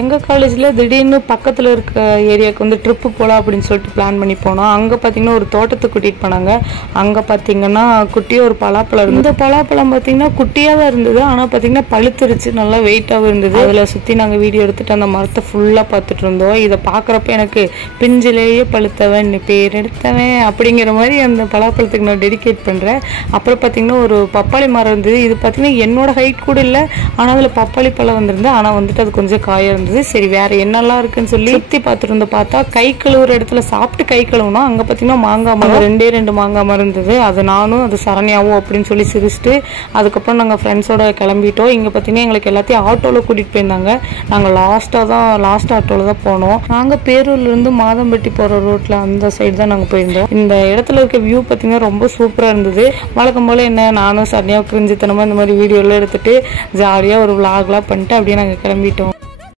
எங்கள் காலேஜில் திடீர்னு பக்கத்தில் இருக்க ஏரியாவுக்கு வந்து ட்ரிப்பு போகலாம் அப்படின்னு சொல்லிட்டு பிளான் பண்ணி போனோம். அங்கே பார்த்திங்கன்னா ஒரு தோட்டத்துக்கு கூட்டிகிட்டு போனாங்க. அங்கே பார்த்திங்கன்னா குட்டியாக ஒரு பலாப்பழம் இருந்தது. இந்த பலாப்பழம் பார்த்திங்கன்னா குட்டியாக தான் இருந்தது, ஆனால் பார்த்திங்கன்னா பழுத்துருச்சு, நல்லா வெயிட்டாகவும் இருந்தது. அதில் சுற்றி நாங்கள் வீடியோ எடுத்துகிட்டு அந்த மரத்தை ஃபுல்லாக பார்த்துட்டு இருந்தோம். இதை பார்க்குறப்ப எனக்கு பிஞ்சிலேயே பழுத்தவன் நீ பேர் எடுத்தவன் அப்படிங்கிற மாதிரி அந்த பலாப்பழத்துக்கு நான் டெடிகேட் பண்ணுறேன். அப்புறம் பார்த்திங்கன்னா ஒரு பப்பாளி மரம் இருந்தது. இது பார்த்திங்கன்னா என்னோட ஹைட் கூட இல்லை, ஆனால் அதில் பப்பாளி பழம் வந்துருந்து, ஆனால் வந்துட்டு அது கொஞ்சம் காயாக இருந்தது. சரி வேற என்னெல்லாம் இருக்குன்னு சொல்லி சுற்றி பார்த்துட்டு இருந்தோம். பார்த்தா கை கழுவுற இடத்துல சாப்பிட்டு கை கழுவுனா அங்கே பார்த்தீங்கன்னா மாங்காய் மரம், 2 மாங்காய் மரம் இருந்தது. அது நானும் அது சரண்யாவும் அப்படின்னு சொல்லி சிரிச்சுட்டு அதுக்கப்புறம் நாங்கள் ஃப்ரெண்ட்ஸோட கிளம்பிட்டோம். இங்கே பார்த்தீங்கன்னா எங்களுக்கு எல்லாத்தையும் ஆட்டோவில் கூட்டிகிட்டு போயிருந்தாங்க. நாங்கள் லாஸ்ட் ஆட்டோவில் தான் போனோம். நாங்கள் பேரூர்லேருந்து மாதம்பட்டி போகிற ரோட்டில் அந்த சைடு தான் நாங்கள் போயிருந்தோம். இந்த இடத்துல இருக்க வியூ பார்த்தீங்கன்னா ரொம்ப சூப்பராக இருந்தது. வழக்கம் போல் என்ன நானும் சரண்யாவும் கிரிஞ்சித்தனமாக இந்த மாதிரி வீடியோலாம் எடுத்துகிட்டு ஜாலியாக ஒரு விளாக்லாம் பண்ணிட்டு அப்படியே நாங்கள் கிளம்பிட்டோம்.